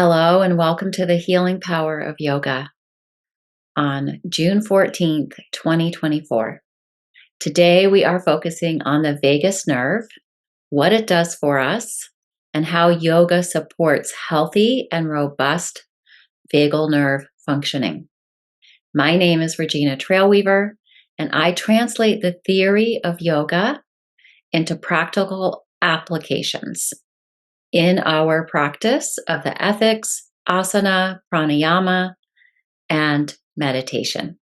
Hello, and welcome to the Healing Power of Yoga on June 14th, 2024. Today, we are focusing on the vagus nerve, what it does for us, and how yoga supports healthy and robust vagal nerve functioning. My name is Regina Trailweaver, and I translate the theory of yoga into practical applications in our practice of the ethics, asana, pranayama, and meditation.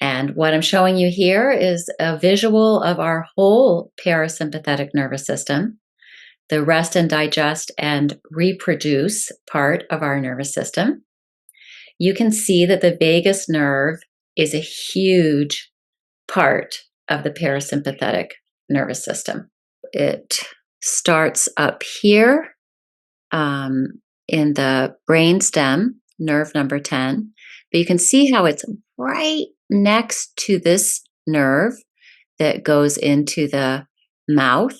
And what I'm showing you here is a visual of our whole parasympathetic nervous system, the rest and digest and reproduce part of our nervous system. You can see that the vagus nerve is a huge part of the parasympathetic nervous system. It starts up here in the brain stem, nerve number 10. But you can see how it's right next to this nerve that goes into the mouth.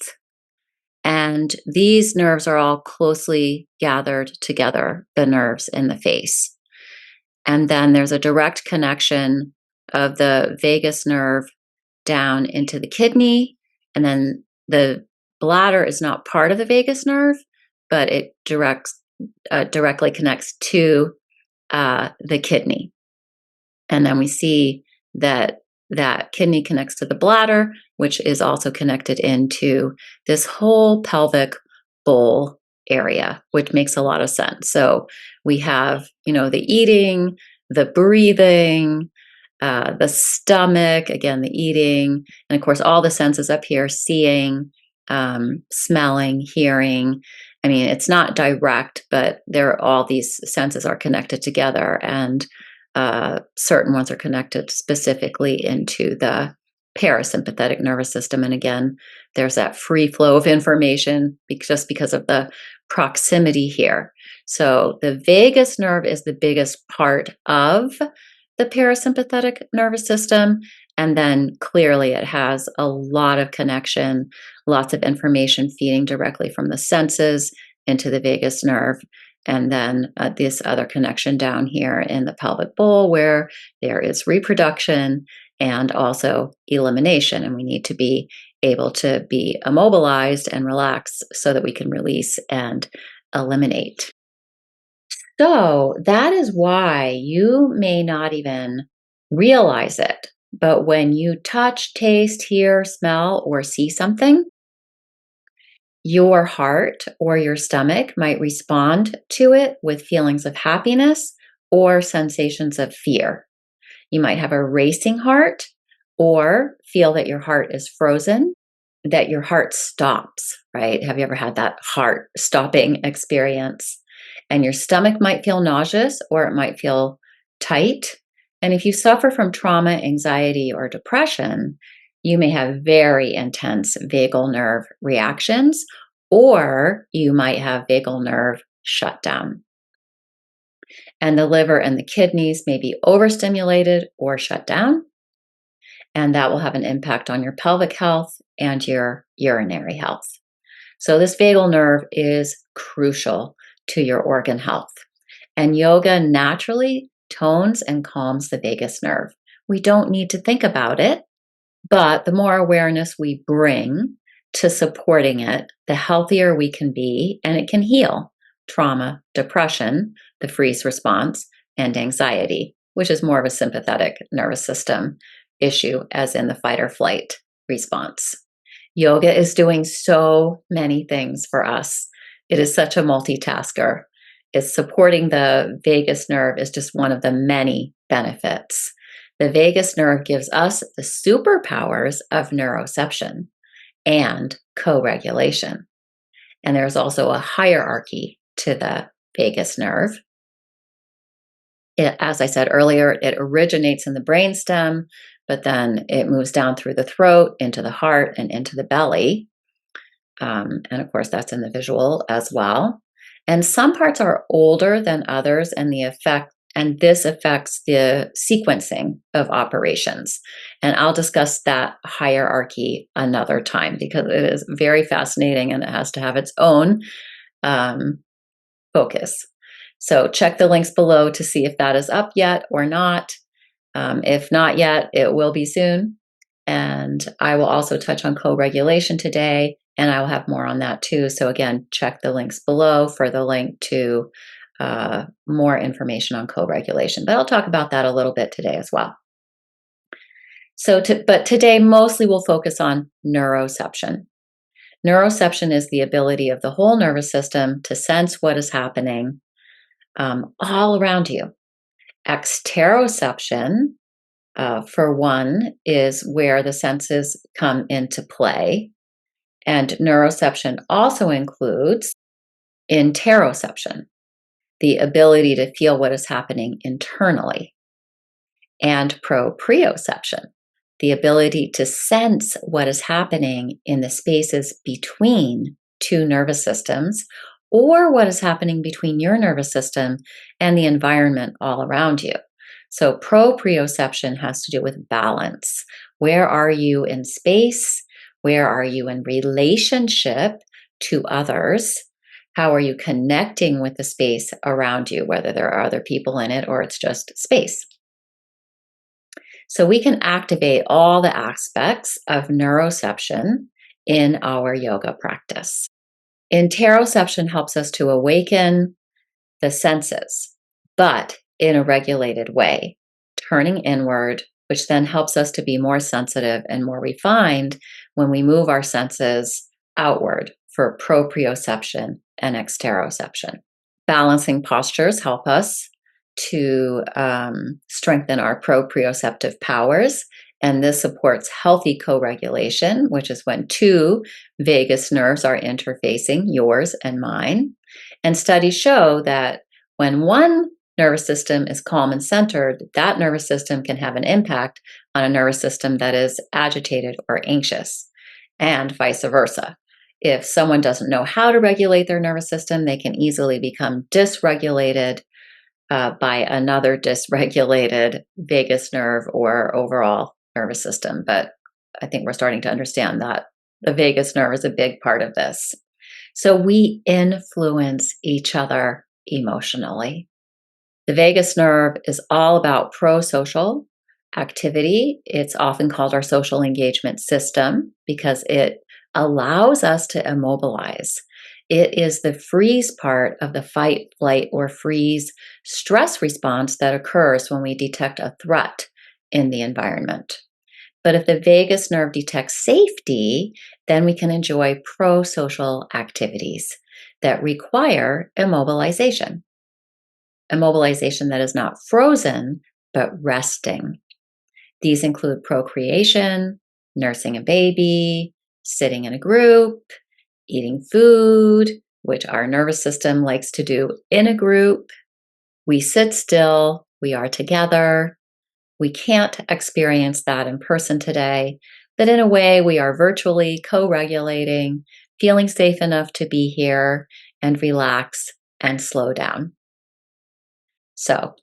And these nerves are all closely gathered together, the nerves in the face. And then there's a direct connection of the vagus nerve down into the kidney. And then the bladder is not part of the vagus nerve, but it directly connects to the kidney. And then we see that kidney connects to the bladder, which is also connected into this whole pelvic bowl area, which makes a lot of sense. So we have, the eating, the breathing, the stomach, again, the eating, and of course, all the senses up here, seeing, smelling, hearing. I mean, it's not direct, but all these senses are connected together, and certain ones are connected specifically into the parasympathetic nervous system. And again, there's that free flow of information just because of the proximity here. So the vagus nerve is the biggest part of the parasympathetic nervous system. And then clearly it has a lot of connection, lots of information feeding directly from the senses into the vagus nerve. And then this other connection down here in the pelvic bowl where there is reproduction and also elimination. And we need to be able to be immobilized and relaxed so that we can release and eliminate. So that is why you may not even realize it. But when you touch, taste, hear, smell, or see something, your heart or your stomach might respond to it with feelings of happiness or sensations of fear. You might have a racing heart or feel that your heart is frozen, that your heart stops, right? Have you ever had that heart stopping experience? And your stomach might feel nauseous or it might feel tight. And if you suffer from trauma, anxiety, or depression, you may have very intense vagal nerve reactions, or you might have vagal nerve shutdown. And the liver and the kidneys may be overstimulated or shut down, and that will have an impact on your pelvic health and your urinary health. So this vagal nerve is crucial to your organ health. And yoga naturally tones and calms the vagus nerve. We don't need to think about it, but the more awareness we bring to supporting it, the healthier we can be, and it can heal trauma, depression, the freeze response, and anxiety, which is more of a sympathetic nervous system issue, as in the fight or flight response. Yoga is doing so many things for us. It is such a multitasker. It's supporting the vagus nerve is just one of the many benefits. The vagus nerve gives us the superpowers of neuroception and co-regulation. And there's also a hierarchy to the vagus nerve. As I said earlier, it originates in the brainstem, but then it moves down through the throat, into the heart, and into the belly. And of course, that's in the visual as well. And some parts are older than others, and this affects the sequencing of operations. And I'll discuss that hierarchy another time because it is very fascinating and it has to have its own focus. So check the links below to see if that is up yet or not. If not yet, it will be soon. And I will also touch on co-regulation today, and I will have more on that too. So again, check the links below for the link to more information on co-regulation. But I'll talk about that a little bit today as well. But today mostly we'll focus on neuroception. Neuroception is the ability of the whole nervous system to sense what is happening all around you. Exteroception, for one, is where the senses come into play. And neuroception also includes interoception, the ability to feel what is happening internally, and proprioception, the ability to sense what is happening in the spaces between two nervous systems, or what is happening between your nervous system and the environment all around you. So proprioception has to do with balance. Where are you in space? Where are you in relationship to others? How are you connecting with the space around you, whether there are other people in it or it's just space? So we can activate all the aspects of neuroception in our yoga practice. Interoception helps us to awaken the senses, but in a regulated way, turning inward, which then helps us to be more sensitive and more refined when we move our senses outward for proprioception and exteroception. Balancing postures help us to strengthen our proprioceptive powers. And this supports healthy co regulation, which is when two vagus nerves are interfacing, yours and mine. And studies show that when one nervous system is calm and centered, that nervous system can have an impact on a nervous system that is agitated or anxious, and vice versa. If someone doesn't know how to regulate their nervous system, they can easily become dysregulated by another dysregulated vagus nerve or overall nervous system. But I think we're starting to understand that the vagus nerve is a big part of this. So we influence each other emotionally. The vagus nerve is all about pro-social activity. It's often called our social engagement system because it allows us to immobilize. It is the freeze part of the fight, flight, or freeze stress response that occurs when we detect a threat in the environment. But if the vagus nerve detects safety, then we can enjoy pro-social activities that require immobilization. Immobilization that is not frozen, but resting. These include procreation, nursing a baby, sitting in a group, eating food, which our nervous system likes to do in a group. We sit still, we are together. We can't experience that in person today, but in a way, we are virtually co regulating, feeling safe enough to be here and relax and slow down. So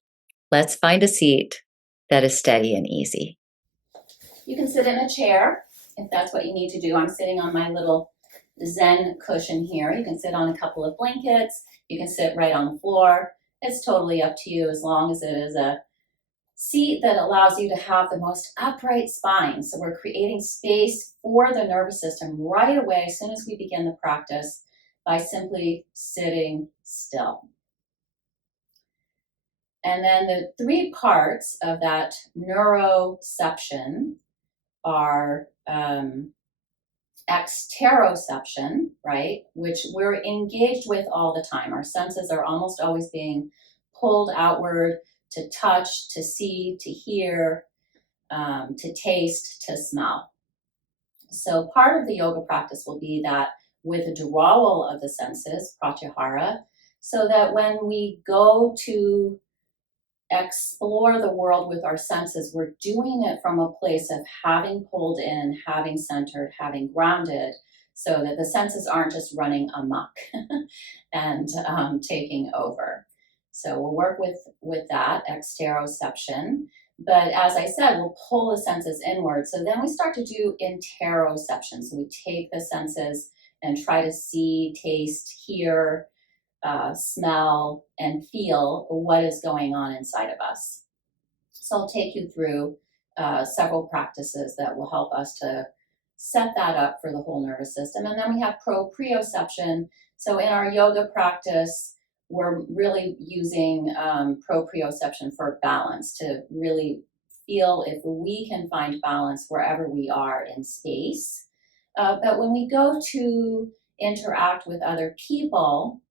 let's find a seat that is steady and easy. You can sit in a chair if that's what you need to do. I'm sitting on my little Zen cushion here. You can sit on a couple of blankets. You can sit right on the floor. It's totally up to you as long as it is a seat that allows you to have the most upright spine. So we're creating space for the nervous system right away as soon as we begin the practice by simply sitting still. And then the three parts of that neuroception are exteroception, right, which we're engaged with all the time. Our senses are almost always being pulled outward to touch, to see, to hear, to taste, to smell. So part of the yoga practice will be that withdrawal of the senses, pratyahara, so that when we go to explore the world with our senses, we're doing it from a place of having pulled in, having centered, having grounded, so that the senses aren't just running amok and taking over. So we'll work with that exteroception. But as I said, we'll pull the senses inward. So then we start to do interoception. So we take the senses and try to see, taste, hear, smell, and feel what is going on inside of us. So I'll take you through several practices that will help us to set that up for the whole nervous system. And then we have proprioception. So in our yoga practice, we're really using proprioception for balance, to really feel if we can find balance wherever we are in space. But when we go to interact with other people,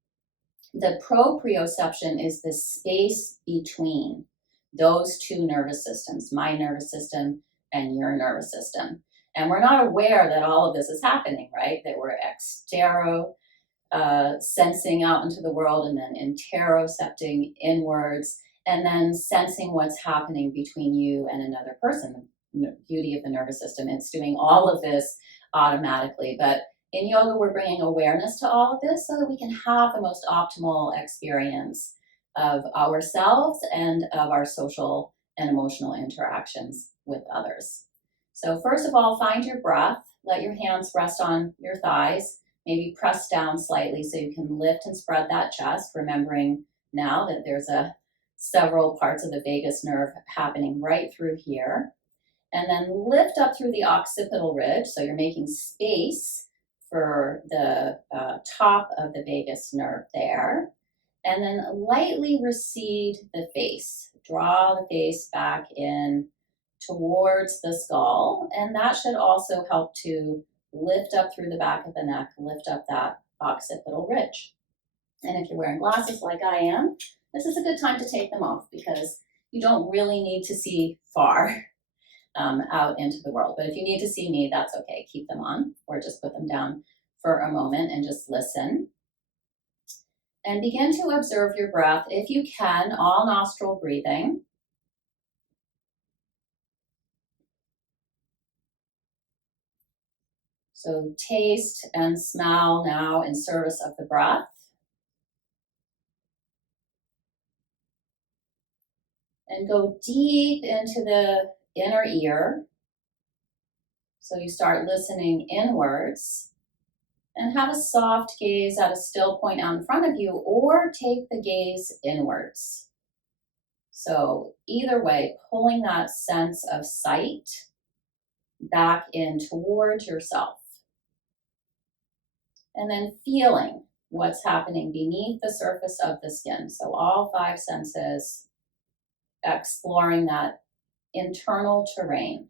the proprioception is the space between those two nervous systems, my nervous system and your nervous system. And we're not aware that all of this is happening, right? That we're extero sensing out into the world, and then interocepting inwards, and then sensing what's happening between you and another person. The beauty of the nervous system, it's doing all of this automatically. But in yoga, we're bringing awareness to all of this so that we can have the most optimal experience of ourselves and of our social and emotional interactions with others. So first of all, find your breath. Let your hands rest on your thighs. Maybe press down slightly so you can lift and spread that chest, remembering now that there's several parts of the vagus nerve happening right through here. And then lift up through the occipital ridge, so you're making space for the top of the vagus nerve there. And then lightly recede the face. Draw the face back in towards the skull, and that should also help to lift up through the back of the neck, lift up that occipital ridge. And if you're wearing glasses like I am, this is a good time to take them off, because you don't really need to see far out into the world. But if you need to see me, that's okay. Keep them on, or just put them down for a moment and just listen. And begin to observe your breath. If you can, all nostril breathing. So taste and smell now in service of the breath. And go deep into the inner ear. So you start listening inwards, and have a soft gaze at a still point out in front of you, or take the gaze inwards. So either way, pulling that sense of sight back in towards yourself. And then feeling what's happening beneath the surface of the skin. So all five senses, exploring that internal terrain.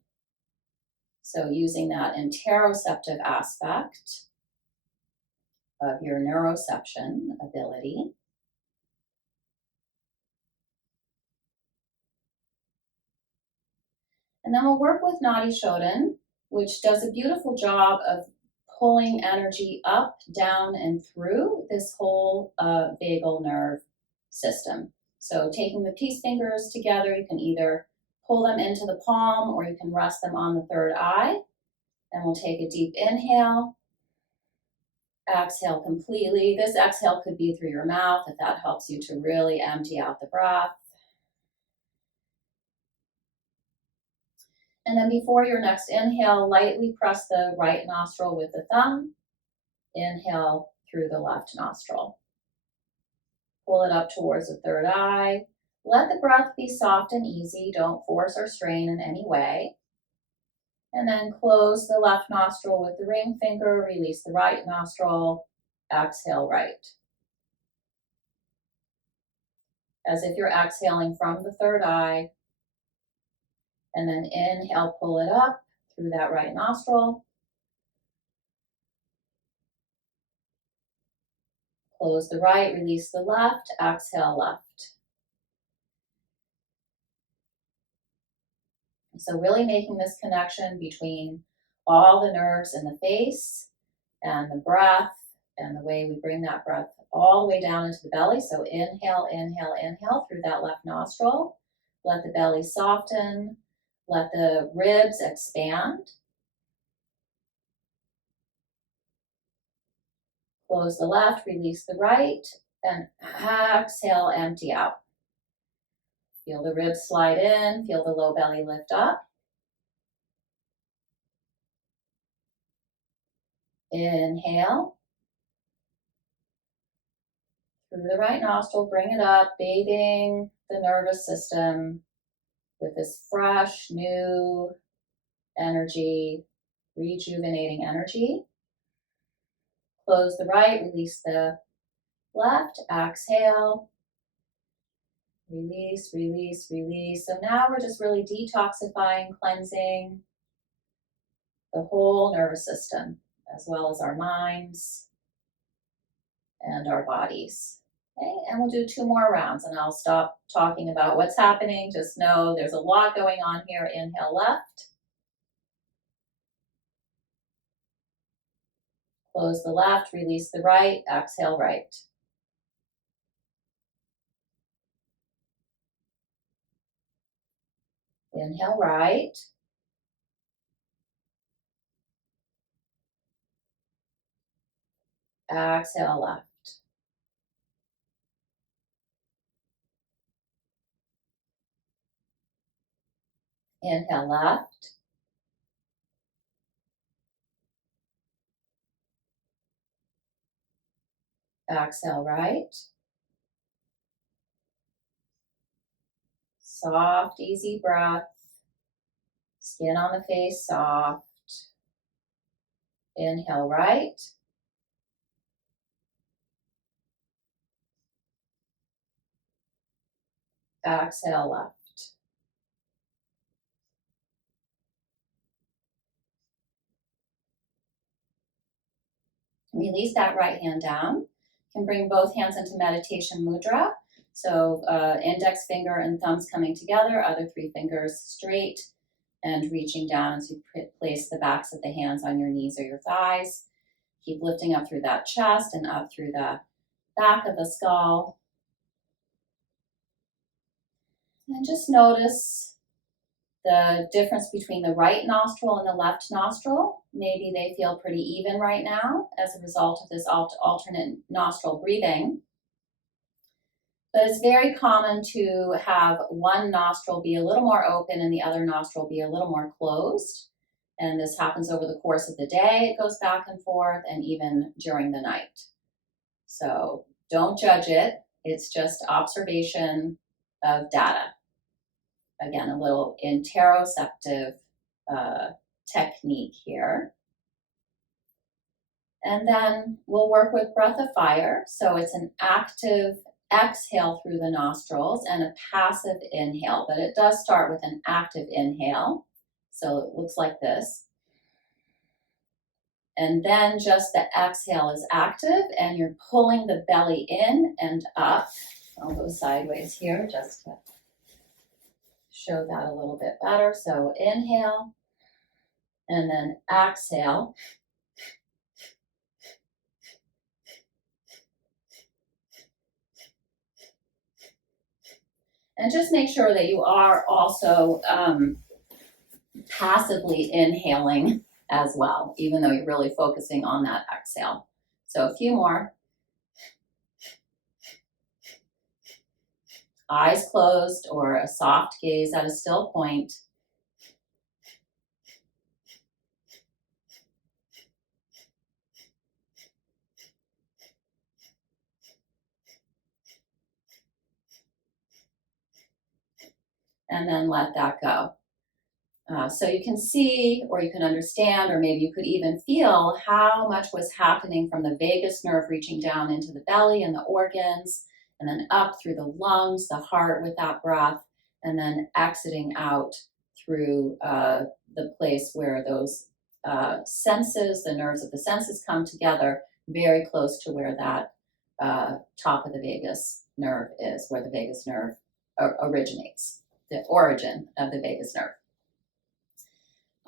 So using that interoceptive aspect of your neuroception ability. And then we'll work with Nadi Shodhan, which does a beautiful job of pulling energy up, down, and through this whole vagal nerve system. So taking the peace fingers together, you can either pull them into the palm, or you can rest them on the third eye. And we'll take a deep inhale. Exhale completely. This exhale could be through your mouth if that helps you to really empty out the breath. And then before your next inhale, lightly press the right nostril with the thumb. Inhale through the left nostril. Pull it up towards the third eye. Let the breath be soft and easy. Don't force or strain in any way. And then close the left nostril with the ring finger. Release the right nostril. Exhale right. As if you're exhaling from the third eye. And then inhale, pull it up through that right nostril. Close the right, release the left, exhale left. So really making this connection between all the nerves in the face and the breath, and the way we bring that breath all the way down into the belly. So inhale, inhale, inhale through that left nostril. Let the belly soften. Let the ribs expand. Close the left, release the right, and exhale, empty out. Feel the ribs slide in, feel the low belly lift up. Inhale. Through the right nostril, bring it up, bathing the nervous system with this fresh, new energy, rejuvenating energy. Close the right, release the left, exhale. Release, release, release. So now we're just really detoxifying, cleansing the whole nervous system, as well as our minds and our bodies. Okay, and we'll do 2 more rounds and I'll stop talking about what's happening. Just know there's a lot going on here. Inhale left. Close the left, release the right, exhale right. Inhale right. Exhale left. Inhale left. Exhale right. Soft, easy breath. Skin on the face soft. Inhale right. Exhale left. Release that right hand down. You can bring both hands into meditation mudra. So index finger and thumbs coming together, other 3 fingers straight and reaching down as you place the backs of the hands on your knees or your thighs. Keep lifting up through that chest and up through the back of the skull. And just notice the difference between the right nostril and the left nostril. Maybe they feel pretty even right now as a result of this alternate nostril breathing. But it's very common to have one nostril be a little more open and the other nostril be a little more closed. And this happens over the course of the day. It goes back and forth, and even during the night. So don't judge it. It's just observation of data. Again, a little interoceptive technique here. And then we'll work with breath of fire. So it's an active exhale through the nostrils and a passive inhale, but it does start with an active inhale. So it looks like this. And then just the exhale is active and you're pulling the belly in and up. I'll go sideways here just to show that a little bit better. So inhale and then exhale. And just make sure that you are also passively inhaling as well, even though you're really focusing on that exhale. So a few more. Eyes closed or a soft gaze at a still point. And then let that go. So you can see, or you can understand, or maybe you could even feel how much was happening from the vagus nerve reaching down into the belly and the organs, and then up through the lungs, the heart with that breath, and then exiting out through the place where those senses, the nerves of the senses come together, very close to where that top of the vagus nerve is, where the vagus nerve originates, the origin of the vagus nerve.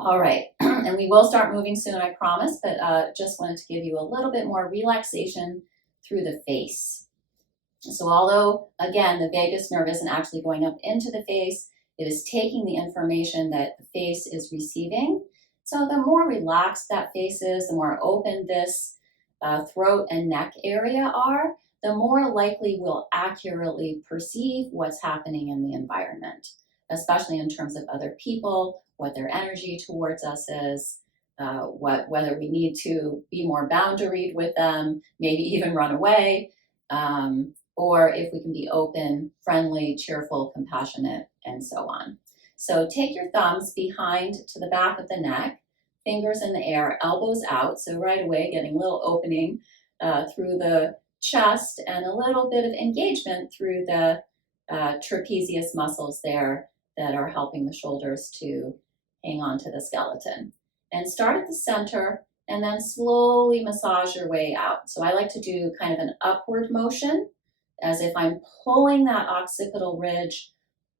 All right, and we will start moving soon, I promise, but just wanted to give you a little bit more relaxation through the face. So although, again, the vagus nerve isn't actually going up into the face, it is taking the information that the face is receiving. So the more relaxed that face is, the more open this throat and neck area are, the more likely we'll accurately perceive what's happening in the environment, especially in terms of other people, what their energy towards us is, whether we need to be more boundaried with them, maybe even run away. or if we can be open, friendly, cheerful, compassionate, and so on. So take your thumbs behind to the back of the neck, fingers in the air, elbows out. So right away, getting a little opening through the chest and a little bit of engagement through the trapezius muscles there that are helping the shoulders to hang on to the skeleton. And start at the center and then slowly massage your way out. So I like to do kind of an upward motion as if I'm pulling that occipital ridge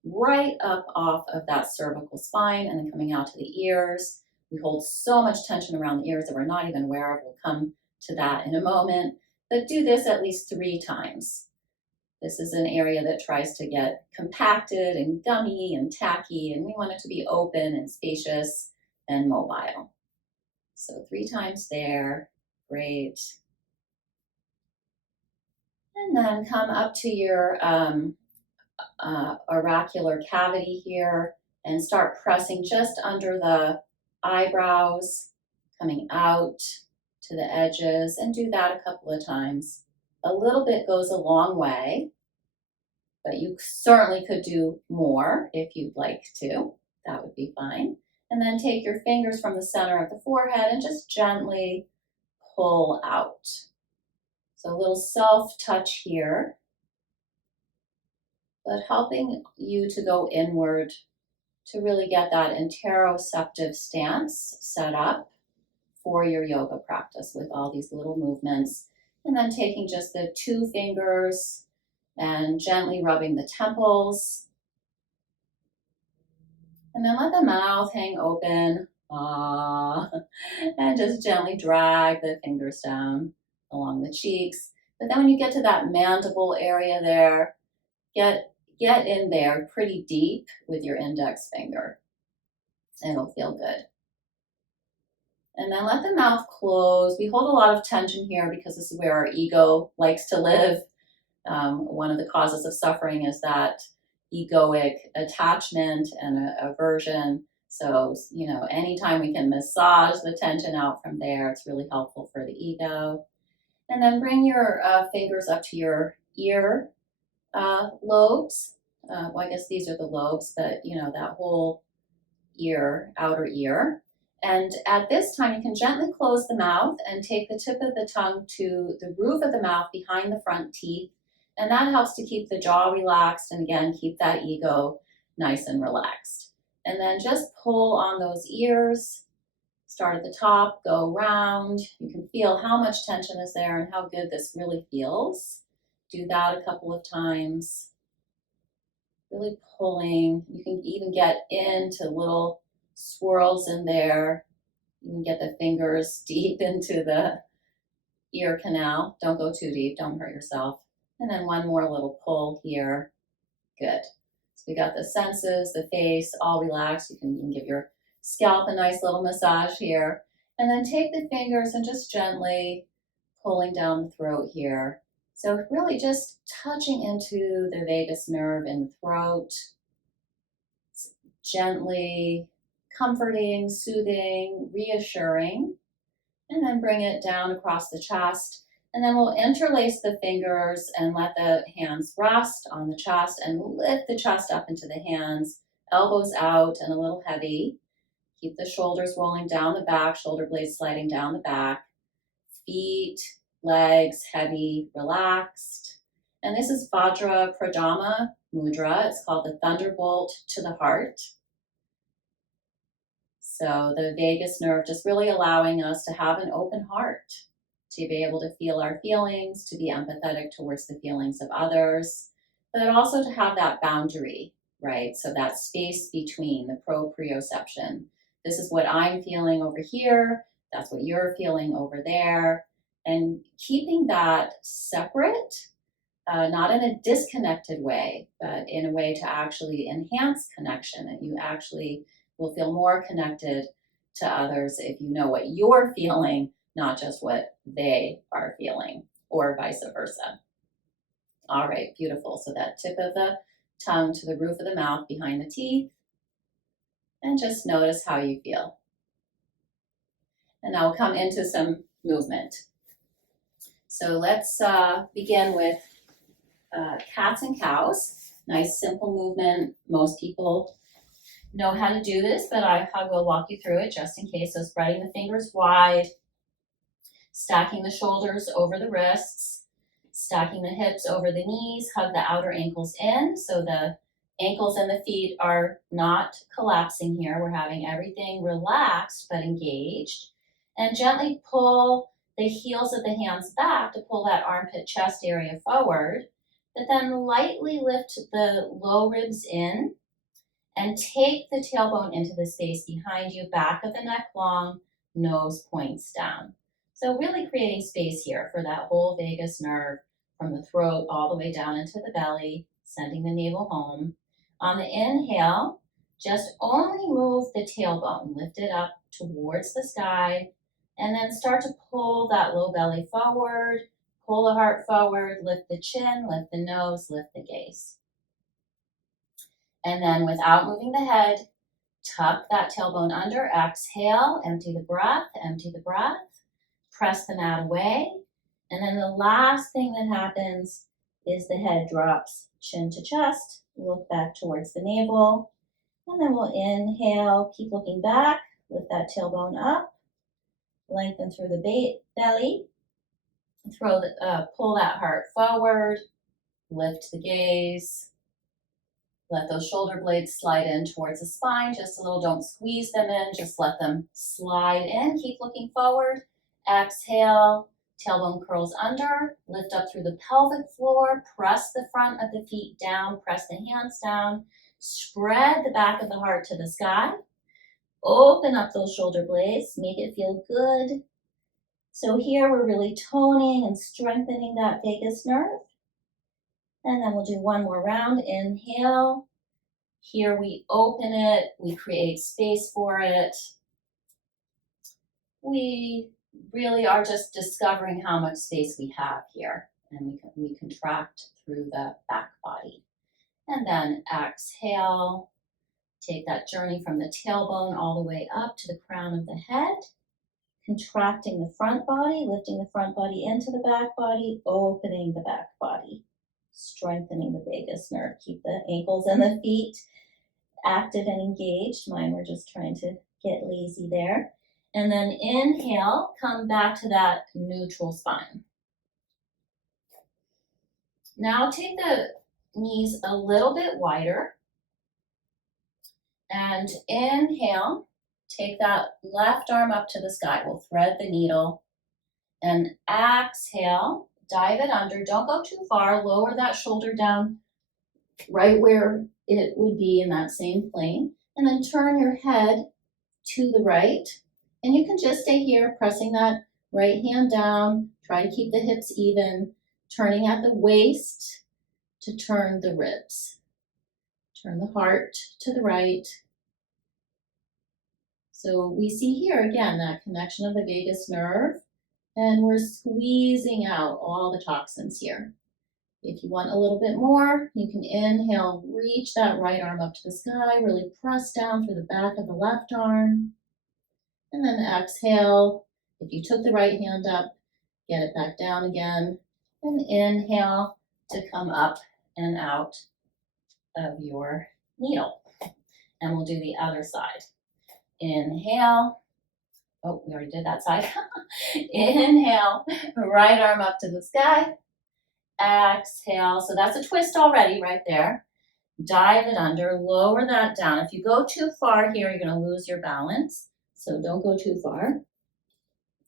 right up off of that cervical spine and then coming out to the ears. We hold so much tension around the ears that we're not even aware of. We'll come to that in a moment, but do this at least 3 times. This is an area that tries to get compacted and gummy and tacky, and we want it to be open and spacious and mobile. So 3 times there, great. And then come up to your auricular cavity here and start pressing just under the eyebrows, coming out to the edges, and do that a couple of times. A little bit goes a long way, but you certainly could do more if you'd like to. That would be fine. And then take your fingers from the center of the forehead and just gently pull out. So a little self-touch here, but helping you to go inward to really get that interoceptive stance set up for your yoga practice with all these little movements. And then taking just the 2 fingers and gently rubbing the temples. And then let the mouth hang open. And just gently drag the fingers down along the cheeks. But then when you get to that mandible area there, get in there pretty deep with your index finger. It'll feel good. And then let the mouth close. We hold a lot of tension here because this is where our ego likes to live. One of the causes of suffering is that egoic attachment and aversion. So, anytime we can massage the tension out from there, it's really helpful for the ego. And then bring your fingers up to your ear lobes. Well, I guess these are the lobes, but that whole ear, outer ear. And at this time, you can gently close the mouth and take the tip of the tongue to the roof of the mouth behind the front teeth. And that helps to keep the jaw relaxed and again, keep that ego nice and relaxed. And then just pull on those ears. Start at the top, go round. You can feel how much tension is there and how good this really feels. Do that a couple of times. Really pulling. You can even get into little swirls in there. You can get the fingers deep into the ear canal. Don't go too deep, don't hurt yourself. And then one more little pull here. Good. So we got the senses, the face, all relaxed. You can give your scalp a nice little massage here. And then take the fingers and just gently pulling down the throat here. So really just touching into the vagus nerve in the throat. Gently comforting, soothing, reassuring. And then bring it down across the chest. And then we'll interlace the fingers and let the hands rest on the chest and lift the chest up into the hands, elbows out and a little heavy. Keep the shoulders rolling down the back, shoulder blades sliding down the back. Feet, legs heavy, relaxed. And this is Vajra Pranayama Mudra. It's called the Thunderbolt to the Heart. So the vagus nerve just really allowing us to have an open heart, to be able to feel our feelings, to be empathetic towards the feelings of others, but also to have that boundary, right? So that space between the proprioception. This is what I'm feeling over here. That's what you're feeling over there. And keeping that separate, not in a disconnected way, but in a way to actually enhance connection. And you actually will feel more connected to others if you know what you're feeling, not just what they are feeling, or vice versa. All right, beautiful. So that tip of the tongue to the roof of the mouth behind the teeth, and just notice how you feel. And now we'll come into some movement. So let's begin with cats and cows. Nice simple movement. Most people know how to do this, but I will walk you through it just in case. So spreading the fingers wide, stacking the shoulders over the wrists, stacking the hips over the knees, hug the outer ankles in so the ankles and the feet are not collapsing here. We're having everything relaxed but engaged. And gently pull the heels of the hands back to pull that armpit chest area forward, but then lightly lift the low ribs in and take the tailbone into the space behind you, back of the neck long, nose points down. So really creating space here for that whole vagus nerve from the throat all the way down into the belly, sending the navel home. On the inhale, just only move the tailbone, lift it up towards the sky, and then start to pull that low belly forward, pull the heart forward, lift the chin, lift the nose, lift the gaze. And then without moving the head, tuck that tailbone under, exhale, empty the breath, press the mat away. And then the last thing that happens is the head drops chin to chest, look back towards the navel, and then we'll inhale, keep looking back, lift that tailbone up, lengthen through the belly, pull that heart forward, lift the gaze. Let those shoulder blades slide in towards the spine, just a little. Don't squeeze them in, just let them slide in. Keep looking forward. Exhale, tailbone curls under, lift up through the pelvic floor, press the front of the feet down, press the hands down, spread the back of the heart to the sky. Open up those shoulder blades, make it feel good. So here we're really toning and strengthening that vagus nerve. And then we'll do one more round. Inhale. Here we open it. We create space for it. We really are just discovering how much space we have here. And we contract through the back body. And then exhale. Take that journey from the tailbone all the way up to the crown of the head. Contracting the front body, lifting the front body into the back body, opening the back body. Strengthening the vagus nerve. Keep the ankles and the feet active and engaged. Mine were just trying to get lazy there. And then inhale, come back to that neutral spine. Now take the knees a little bit wider. And inhale, take that left arm up to the sky. We'll thread the needle. And exhale, dive it under. Don't go too far. Lower that shoulder down right where it would be in that same plane. And then turn your head to the right. And you can just stay here, pressing that right hand down. Try to keep the hips even. Turning at the waist to turn the ribs. Turn the heart to the right. So we see here again that connection of the vagus nerve. And we're squeezing out all the toxins here. If you want a little bit more, you can inhale, reach that right arm up to the sky, really press down through the back of the left arm. And then exhale. If you took the right hand up, get it back down again. And inhale to come up and out of your needle. And we'll do the other side. Inhale. Oh, we already did that side. Inhale, right arm up to the sky. Exhale. So that's a twist already right there. Dive it under, lower that down. If you go too far here, you're going to lose your balance. So don't go too far.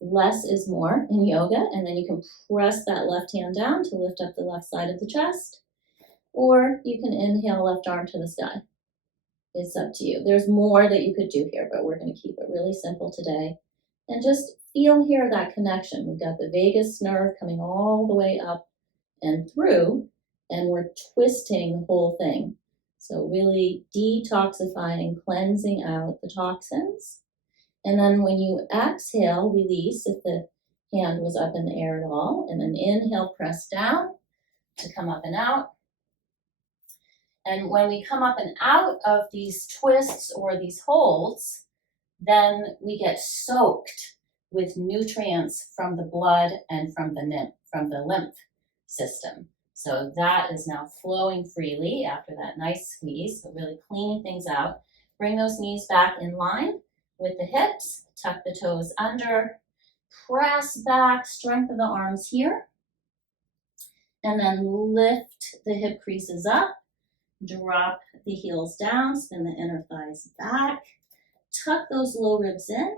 Less is more in yoga. And then you can press that left hand down to lift up the left side of the chest. Or you can inhale left arm to the sky. It's up to you. There's more that you could do here, but we're going to keep it really simple today. And just feel here that connection. We've got the vagus nerve coming all the way up and through, and we're twisting the whole thing. So really detoxifying, cleansing out the toxins. And then when you exhale, release if the hand was up in the air at all. And then inhale, press down to come up and out. And when we come up and out of these twists or these holds, then we get soaked with nutrients from the blood and from the lymph. from the lymph system. So that is now flowing freely after that nice squeeze, so really cleaning things out. Bring those knees back in line with the hips, tuck the toes under, press back, strengthen the arms here, and then lift the hip creases up, drop the heels down, spin the inner thighs back, tuck those low ribs in.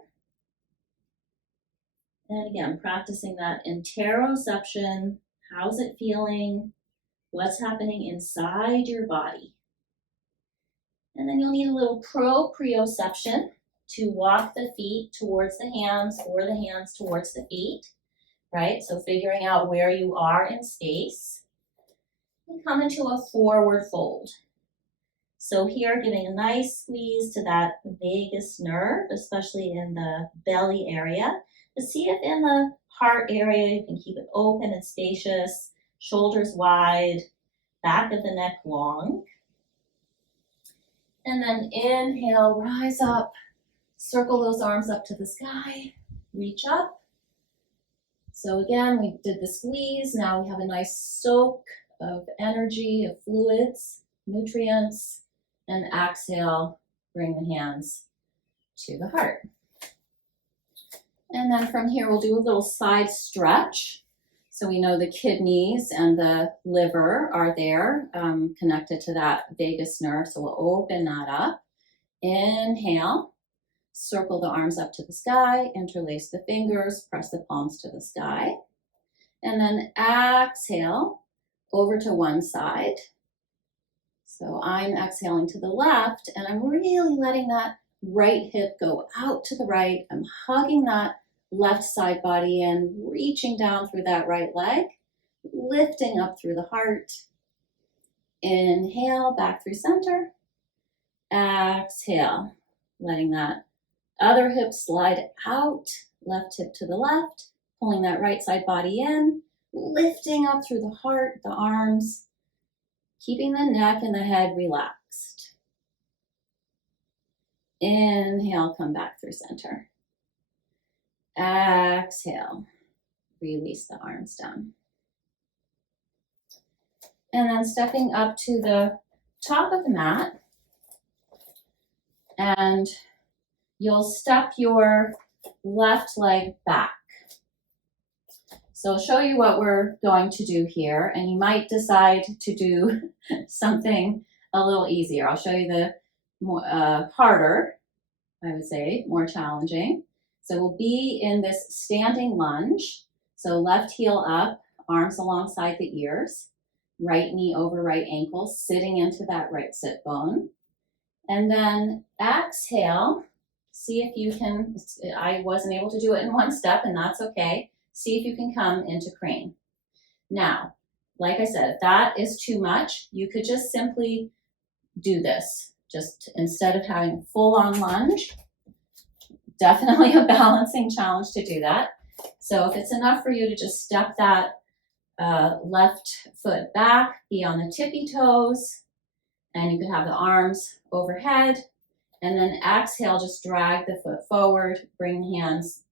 And again, practicing that interoception. How's it feeling? What's happening inside your body? And then you'll need a little proprioception to walk the feet towards the hands or the hands towards the feet, right? So figuring out where you are in space. And come into a forward fold. So here, giving a nice squeeze to that vagus nerve, especially in the belly area. To see if in the heart area you can keep it open and spacious, shoulders wide, back of the neck long. And then inhale, rise up, circle those arms up to the sky, reach up. So again, we did the squeeze. Now we have a nice soak of energy, of fluids, nutrients, and exhale, bring the hands to the heart. And then from here, we'll do a little side stretch. So we know the kidneys and the liver are there, connected to that vagus nerve. So we'll open that up. Inhale, circle the arms up to the sky, interlace the fingers, press the palms to the sky. And then exhale over to one side. So I'm exhaling to the left, and I'm really letting that right hip go out to the right. I'm hugging that left side body in, reaching down through that right leg, lifting up through the heart. Inhale, back through center. Exhale, letting that other hip slide out, left hip to the left, pulling that right side body in, lifting up through the heart, the arms, keeping the neck and the head relaxed. Inhale, come back through center. Exhale, release the arms down. And then stepping up to the top of the mat, and you'll step your left leg back. So I'll show you what we're going to do here, and you might decide to do something a little easier. I'll show you the more, harder, I would say, more challenging. So we'll be in this standing lunge. So left heel up, arms alongside the ears, right knee over right ankle, sitting into that right sit bone. And then exhale, see if you can, I wasn't able to do it in one step, and that's okay. See if you can come into crane. Now, like I said, if that is too much, you could just simply do this. Just instead of having a full-on lunge, definitely a balancing challenge to do that. So if it's enough for you to just step that left foot back, be on the tippy toes, and you could have the arms overhead, and then exhale, just drag the foot forward, bring the hands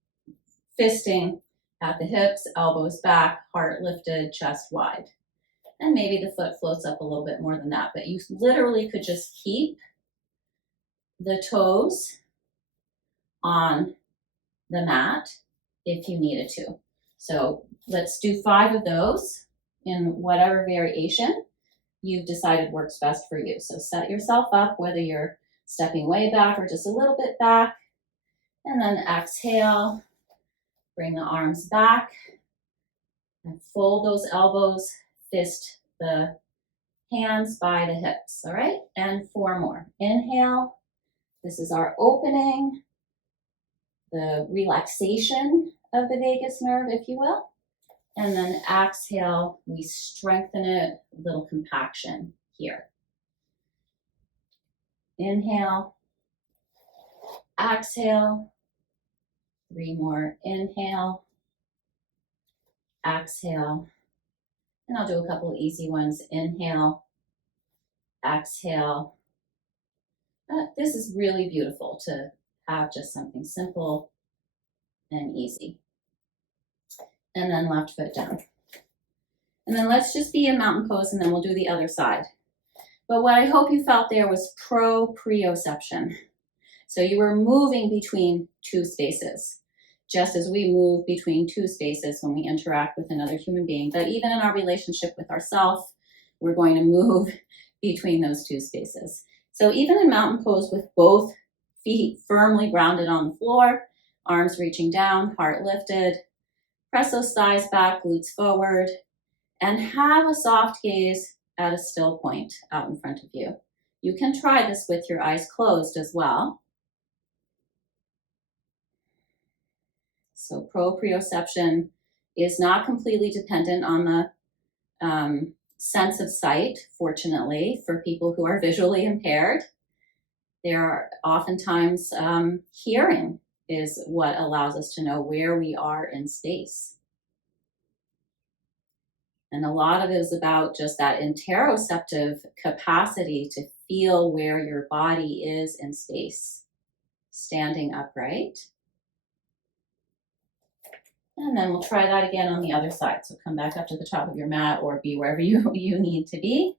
fisting at the hips, elbows back, heart lifted, chest wide. And maybe the foot floats up a little bit more than that, but you literally could just keep the toes on the mat if you needed to. So let's do 5 of those in whatever variation you've decided works best for you. So set yourself up, whether you're stepping way back or just a little bit back, and then exhale, bring the arms back, and fold those elbows, fist the hands by the hips, all right? And 4 more. Inhale, this is our opening, the relaxation of the vagus nerve, if you will. And then exhale, we strengthen it, a little compaction here. Inhale, exhale, 3 more. Inhale, exhale, and I'll do a couple of easy ones. Inhale, exhale. This is really beautiful to have just something simple and easy. And then left foot down. And then let's just be in mountain pose and then we'll do the other side. But what I hope you felt there was proprioception. So you were moving between two spaces, just as we move between two spaces when we interact with another human being. But even in our relationship with ourselves, we're going to move between those two spaces. So even in mountain pose with both feet firmly grounded on the floor, arms reaching down, heart lifted, press those thighs back, glutes forward, and have a soft gaze at a still point out in front of you. You can try this with your eyes closed as well. So proprioception is not completely dependent on the sense of sight, fortunately, for people who are visually impaired. There are oftentimes hearing is what allows us to know where we are in space. And a lot of it is about just that interoceptive capacity to feel where your body is in space. Standing upright. And then we'll try that again on the other side. So come back up to the top of your mat or be wherever you need to be.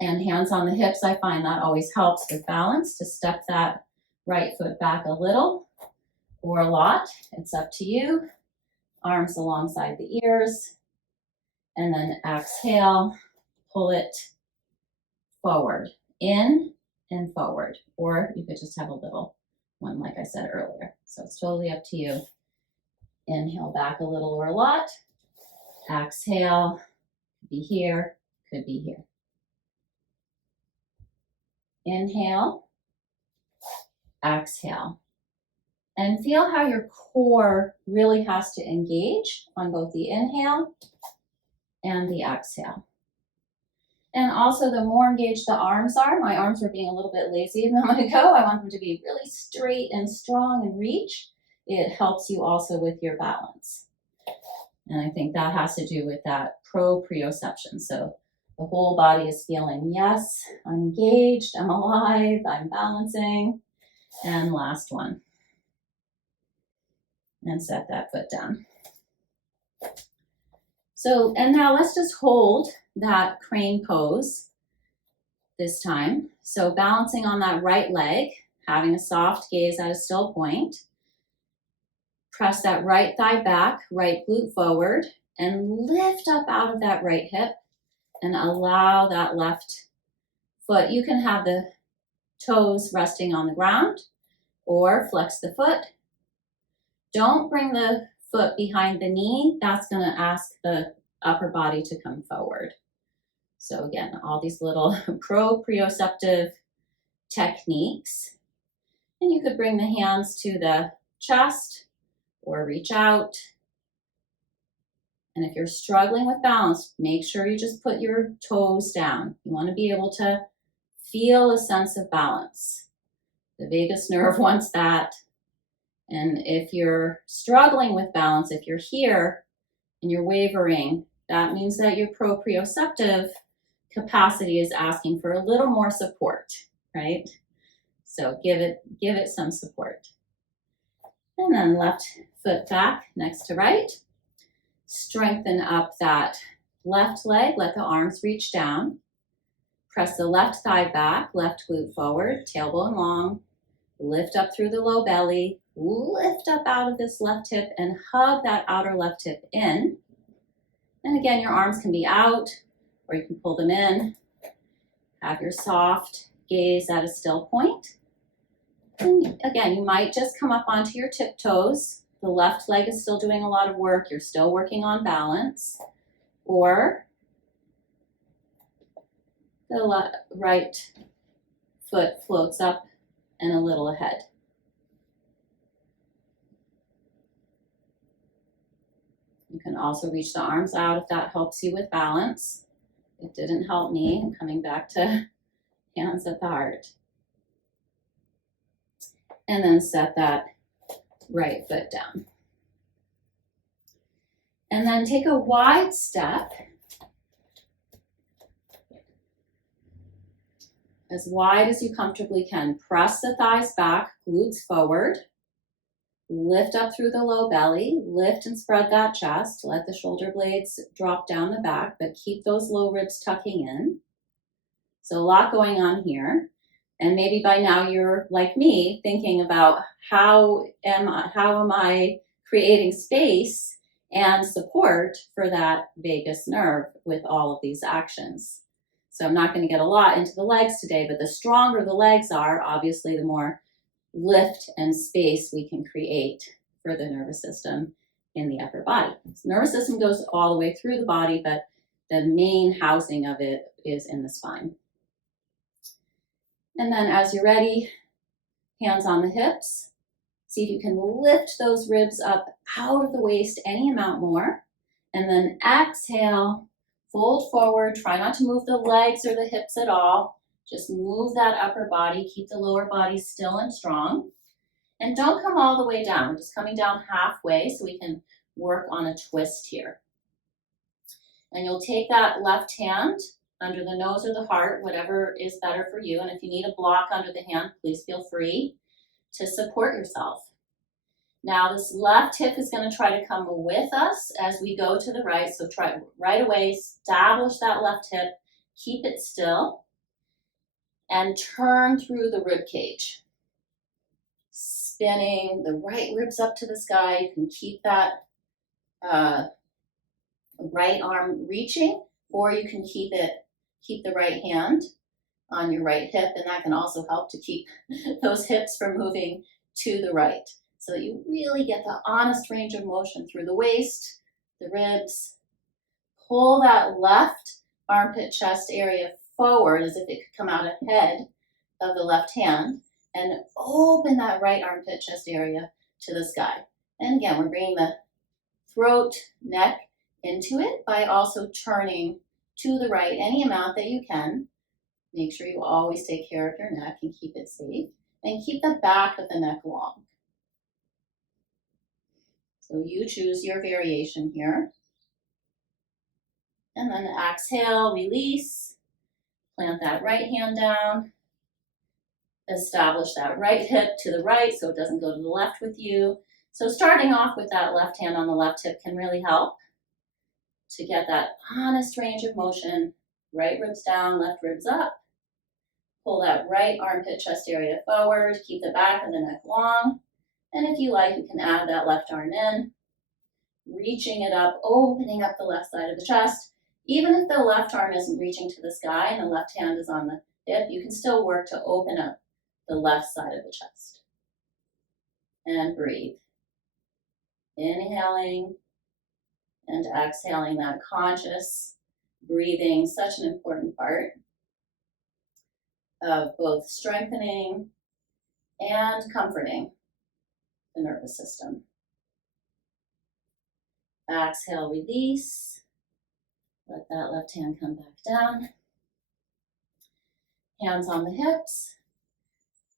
And hands on the hips, I find that always helps with balance, to step that right foot back a little or a lot. It's up to you. Arms alongside the ears. And then exhale, pull it forward, in and forward. Or you could just have a little one like I said earlier. So it's totally up to you. Inhale back a little or a lot. Exhale, could be here, could be here. Inhale, exhale. And feel how your core really has to engage on both the inhale and the exhale. And also, the more engaged the arms are, my arms were being a little bit lazy a moment ago. I want them to be really straight and strong and reach. It helps you also with your balance. And I think that has to do with that proprioception. So the whole body is feeling, yes, I'm engaged, I'm alive, I'm balancing. And last one. And set that foot down. So, and now let's just hold that crane pose this time. So balancing on that right leg, having a soft gaze at a still point. Press that right thigh back, right glute forward, and lift up out of that right hip and allow that left foot. You can have the toes resting on the ground or flex the foot. Don't bring the foot behind the knee. That's going to ask the upper body to come forward. So again, all these little proprioceptive techniques. And you could bring the hands to the chest or reach out. And if you're struggling with balance, make sure you just put your toes down. You want to be able to feel a sense of balance. The vagus nerve wants that. And if you're struggling with balance, if you're here and you're wavering, that means that your proprioceptive capacity is asking for a little more support, right? So give it some support. And then left foot back next to right. Strengthen up that left leg, let the arms reach down. Press the left thigh back, left glute forward, tailbone long. Lift up through the low belly, lift up out of this left hip and hug that outer left hip in. And again, your arms can be out or you can pull them in. Have your soft gaze at a still point. And again, you might just come up onto your tiptoes. The left leg is still doing a lot of work. You're still working on balance. Or the right foot floats up and a little ahead. You can also reach the arms out if that helps you with balance. It didn't help me. I'm coming back to hands at the heart. And then set that right foot down. And then take a wide step. As wide as you comfortably can. Press the thighs back, glutes forward. Lift up through the low belly, lift and spread that chest, let the shoulder blades drop down the back, but keep those low ribs tucking in. So a lot going on here. And maybe by now you're like me thinking about how am I creating space and support for that vagus nerve with all of these actions. So I'm not going to get a lot into the legs today, but the stronger the legs are, obviously the more lift and space we can create for the nervous system in the upper body. The nervous system goes all the way through the body, but the main housing of it is in the spine. And then as you're ready, hands on the hips. See if you can lift those ribs up out of the waist any amount more. And then exhale, fold forward. Try not to move the legs or the hips at all. Just move that upper body. Keep the lower body still and strong. And don't come all the way down. We're just coming down halfway so we can work on a twist here. And you'll take that left hand under the nose or the heart, whatever is better for you. And if you need a block under the hand, please feel free to support yourself. Now this left hip is going to try to come with us as we go to the right. So try right away, establish that left hip, keep it still, and turn through the rib cage. Spinning the right ribs up to the sky. You can keep that right arm reaching, or you can keep the right hand on your right hip, and that can also help to keep those hips from moving to the right, so that you really get the honest range of motion through the waist, the ribs. Pull that left armpit chest area forward as if it could come out ahead of the left hand, and open that right armpit chest area to the sky. And again, we're bringing the throat, neck into it by also turning to the right any amount that you can. Make sure you always take care of your neck and keep it safe. And keep the back of the neck long. So you choose your variation here. And then exhale, release. Plant that right hand down. Establish that right hip to the right so it doesn't go to the left with you. So starting off with that left hand on the left hip can really help to get that honest range of motion. Right ribs down, left ribs up. Pull that right armpit chest area forward. Keep the back of the neck long. And if you like, you can add that left arm in. Reaching it up, opening up the left side of the chest. Even if the left arm isn't reaching to the sky and the left hand is on the hip, you can still work to open up the left side of the chest. And breathe. Inhaling and exhaling, that conscious breathing, such an important part of both strengthening and comforting the nervous system. Exhale, release. Let that left hand come back down. Hands on the hips.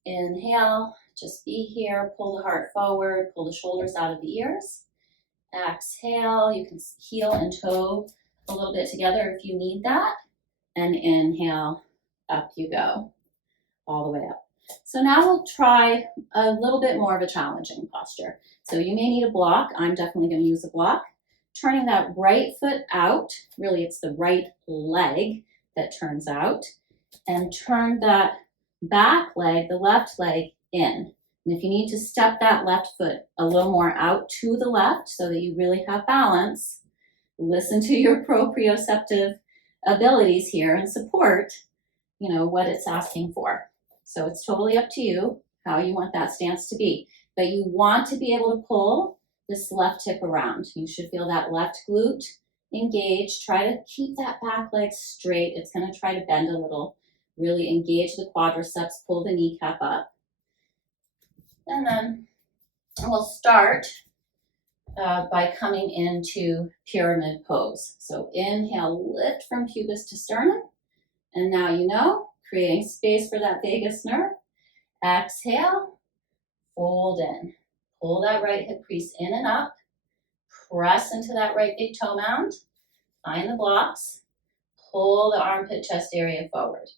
Inhale, just be here. Pull the heart forward, pull the shoulders out of the ears. Exhale, you can heel and toe a little bit together if you need that. And inhale, up you go, all the way up. So now we'll try a little bit more of a challenging posture. So you may need a block. I'm definitely going to use a block. Turning that right foot out, really it's the right leg that turns out, and turn that back leg, the left leg, in. And if you need to step that left foot a little more out to the left so that you really have balance, listen to your proprioceptive abilities here and support, what it's asking for. So it's totally up to you how you want that stance to be. But you want to be able to pull this left hip around. You should feel that left glute engaged. Try to keep that back leg straight. It's going to try to bend a little. Really engage the quadriceps, pull the kneecap up. And then we'll start by coming into pyramid pose. So inhale, lift from pubis to sternum. And now creating space for that vagus nerve. Exhale, fold in. Pull that right hip crease in and up. Press into that right big toe mound. Find the blocks. Pull the armpit chest area forward.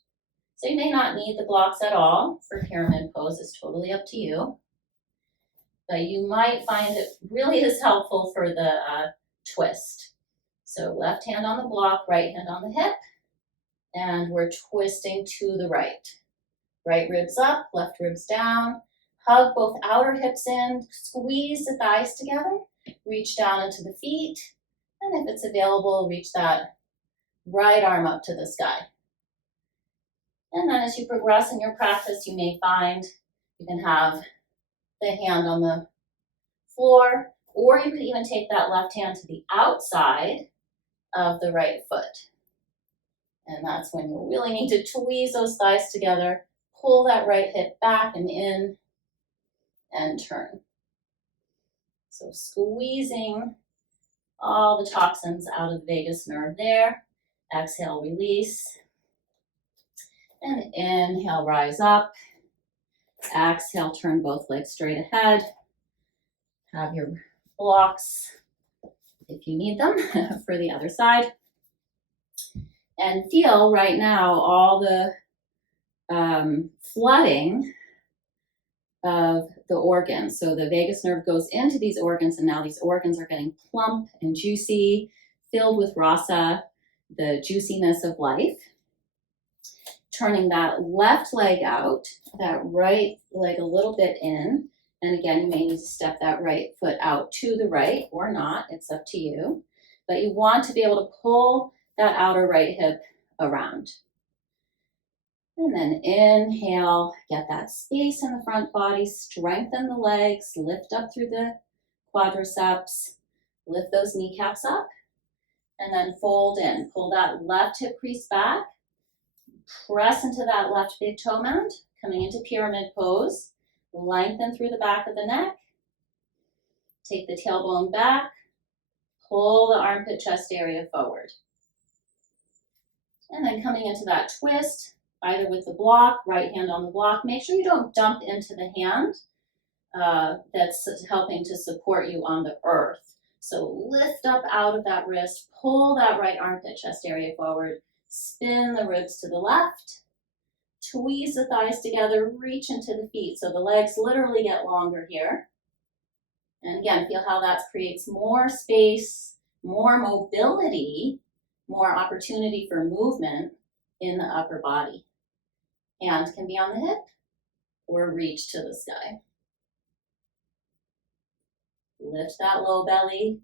So you may not need the blocks at all for pyramid pose. It's totally up to you. but you might find it really is helpful for the twist. So left hand on the block, right hand on the hip, and we're twisting to the right. Right ribs up, left ribs down. Hug both outer hips in, squeeze the thighs together, reach down into the feet, and if it's available, reach that right arm up to the sky. And then as you progress in your practice, you may find you can have the hand on the floor, or you could even take that left hand to the outside of the right foot. And that's when you'll really need to tweeze those thighs together, pull that right hip back and in, and turn. So squeezing all the toxins out of the vagus nerve there. Exhale, release. And inhale, rise up. Exhale, turn both legs straight ahead. Have your blocks, if you need them, for the other side. And feel right now all the flooding of the organs. So the vagus nerve goes into these organs, and now these organs are getting plump and juicy, filled with rasa, the juiciness of life. Turning that left leg out, that right leg a little bit in. And again, you may need to step that right foot out to the right or not, it's up to you. But you want to be able to pull that outer right hip around. And then inhale, get that space in the front body, strengthen the legs, lift up through the quadriceps, lift those kneecaps up, and then fold in. Pull that left hip crease back, press into that left big toe mound, coming into pyramid pose, lengthen through the back of the neck, take the tailbone back, pull the armpit chest area forward. And then coming into that twist, either with the block, right hand on the block. Make sure you don't dump into the hand that's helping to support you on the earth. So lift up out of that wrist, pull that right armpit chest area forward, spin the ribs to the left, tweeze the thighs together, reach into the feet. So the legs literally get longer here. And again, feel how that creates more space, more mobility, more opportunity for movement in the upper body. Hand can be on the hip or reach to the sky. Lift that low belly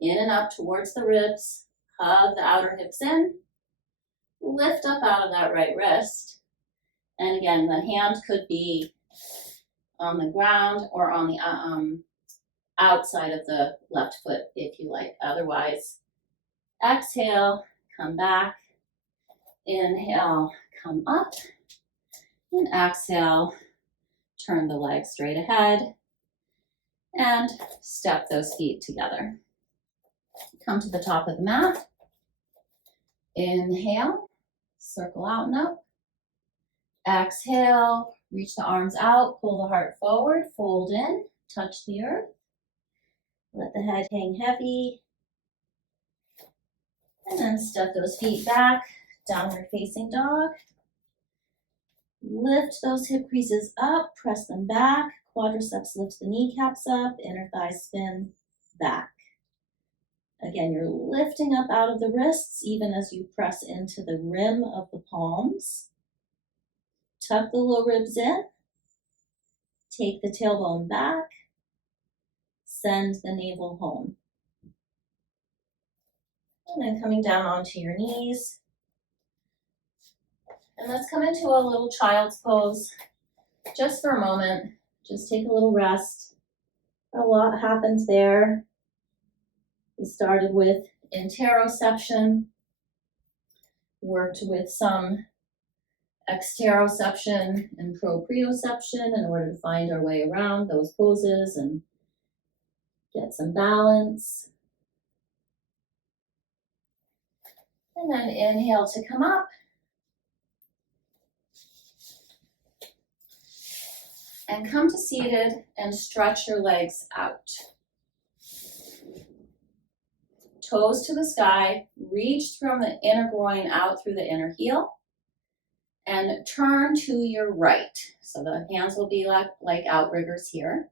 in and up towards the ribs. Hug the outer hips in. Lift up out of that right wrist. And again, the hand could be on the ground or on the outside of the left foot if you like. Otherwise, exhale, come back. Inhale, come up. And exhale, turn the legs straight ahead. And step those feet together. Come to the top of the mat. Inhale, circle out and up. Exhale, reach the arms out, pull the heart forward, fold in, touch the earth. Let the head hang heavy. And then step those feet back, downward facing dog. Lift those hip creases up, press them back. Quadriceps lift the kneecaps up, inner thighs spin back. Again, you're lifting up out of the wrists even as you press into the rim of the palms. Tuck the low ribs in. Take the tailbone back. Send the navel home. And then coming down onto your knees. And let's come into a little child's pose just for a moment. Just take a little rest. A lot happened there. We started with interoception, worked with some exteroception and proprioception in order to find our way around those poses and get some balance. And then inhale to come up. And come to seated and stretch your legs out. Toes to the sky, reach from the inner groin out through the inner heel, and turn to your right. So the hands will be like outriggers here.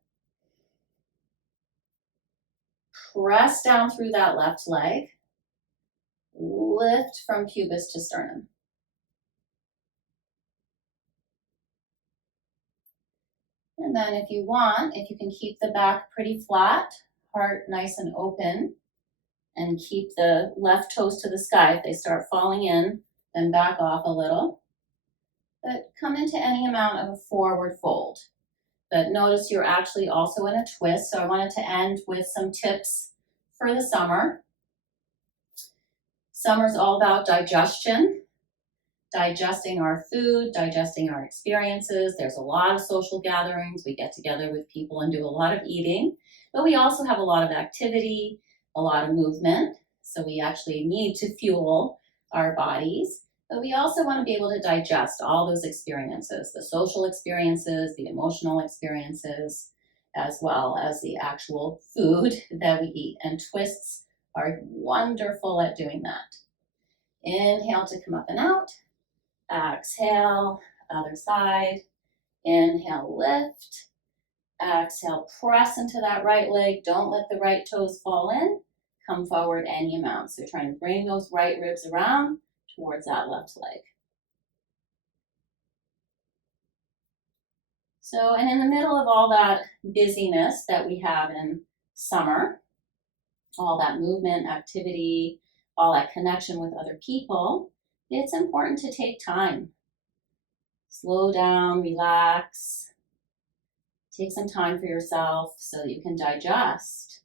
press down through that left leg. Lift from pubis to sternum. And then if you want, if you can keep the back pretty flat, heart nice and open, and keep the left toes to the sky. If they start falling in, then back off a little. But come into any amount of a forward fold. But notice you're actually also in a twist, so I wanted to end with some tips for the summer. Summer's all about digestion, digesting our food, digesting our experiences. There's a lot of social gatherings. We get together with people and do a lot of eating, but we also have a lot of activity, a lot of movement. So we actually need to fuel our bodies, but we also want to be able to digest all those experiences, the social experiences, the emotional experiences, as well as the actual food that we eat. And twists are wonderful at doing that. Inhale to come up and out. Exhale, other side. Inhale, lift. Exhale, press into that right leg. Don't let the right toes fall in. Come forward any amount. So you're trying to bring those right ribs around towards that left leg. So, and in the middle of all that busyness that we have in summer, all that movement, activity, all that connection with other people, it's important to take time. Slow down, relax. Take some time for yourself so that you can digest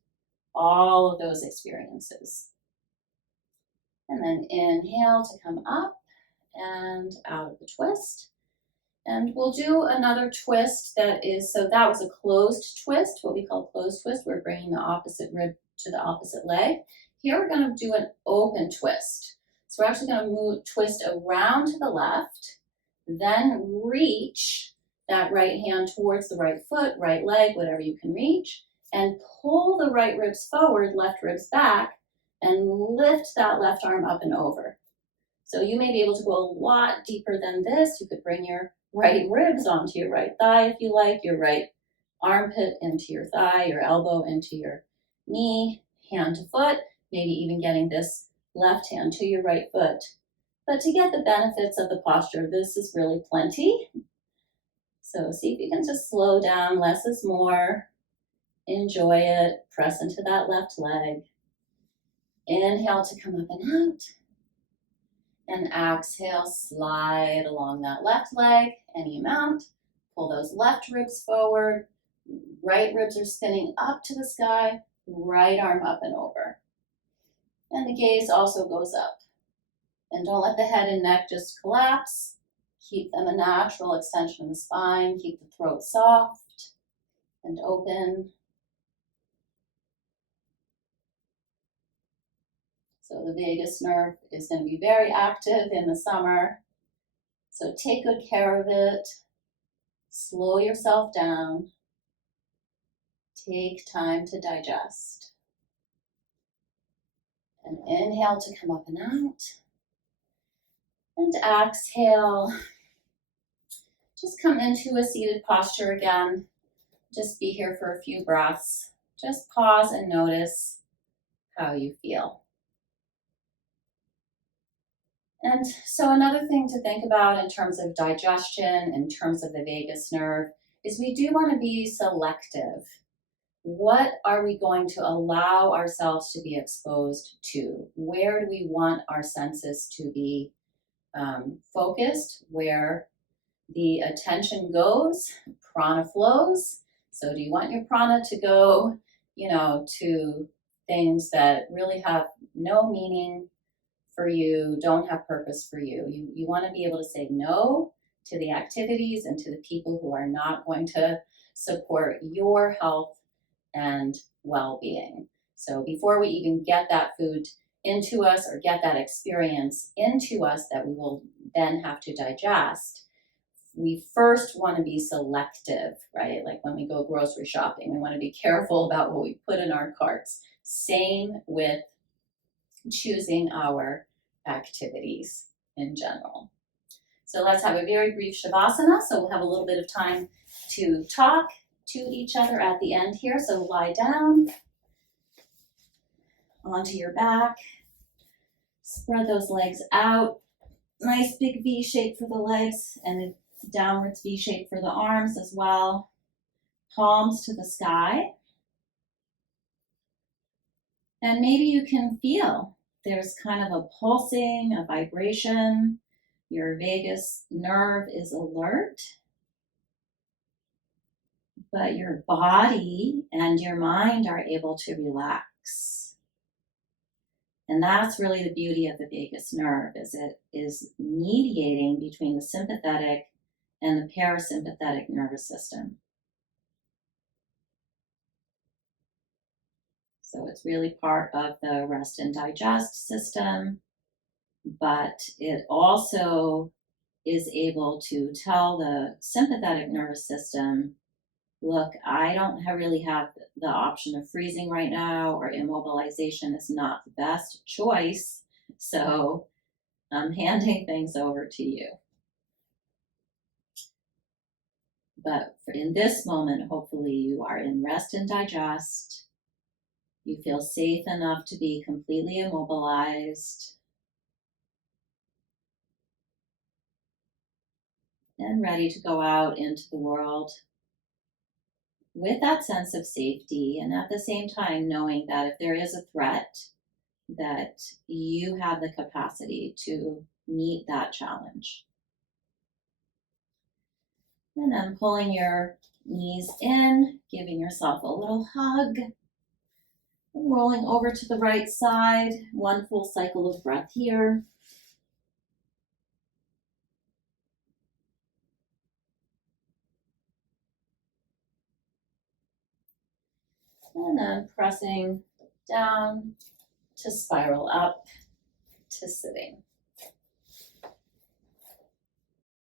all of those experiences. And then inhale to come up and out of the twist. And we'll do another twist that is, so that was a closed twist, what we call closed twist. We're bringing the opposite rib to the opposite leg. Here we're going to do an open twist. So we're actually going to twist around to the left, then reach that right hand towards the right foot, right leg, whatever you can reach, and pull the right ribs forward, left ribs back, and lift that left arm up and over. So you may be able to go a lot deeper than this. You could bring your right ribs onto your right thigh if you like, your right armpit into your thigh, your elbow into your knee, hand to foot, maybe even getting this left hand to your right foot. But to get the benefits of the posture, this is really plenty. So see if you can just slow down, less is more. Enjoy it, press into that left leg. Inhale to come up and out. And exhale, slide along that left leg, any amount. Pull those left ribs forward. Right ribs are spinning up to the sky, right arm up and over. And the gaze also goes up. And don't let the head and neck just collapse. Keep them a natural extension of the spine. Keep the throat soft and open. So the vagus nerve is going to be very active in the summer. So take good care of it. Slow yourself down. Take time to digest. And inhale to come up and out. And exhale. Just come into a seated posture again. Just be here for a few breaths. Just pause and notice how you feel. And so another thing to think about in terms of digestion, in terms of the vagus nerve, is we do want to be selective. What are we going to allow ourselves to be exposed to? Where do we want our senses to be focused? Where the attention goes, prana flows. So do you want your prana to go, to things that really have no meaning for you, don't have purpose for you? You want to be able to say no to the activities and to the people who are not going to support your health and well-being. So before we even get that food into us or get that experience into us that we will then have to digest, we first want to be selective, right? Like when we go grocery shopping, we want to be careful about what we put in our carts. Same with choosing our activities in general. So let's have a very brief shavasana. So we'll have a little bit of time to talk to each other at the end here. So lie down. onto your back. Spread those legs out. Nice big V shape for the legs and a downwards V shape for the arms as well. Palms to the sky. And maybe you can feel there's kind of a pulsing, a vibration. Your vagus nerve is alert, but your body and your mind are able to relax. And that's really the beauty of the vagus nerve, is it is mediating between the sympathetic and the parasympathetic nervous system. So it's really part of the rest and digest system, but it also is able to tell the sympathetic nervous system, look, I don't really have the option of freezing right now, or immobilization is not the best choice, so I'm handing things over to you. But in this moment, hopefully you are in rest and digest. You feel safe enough to be completely immobilized and ready to go out into the world with that sense of safety, and at the same time knowing that if there is a threat, that you have the capacity to meet that challenge. And then pulling your knees in, giving yourself a little hug, rolling over to the right side, one full cycle of breath here. And then pressing down to spiral up to sitting.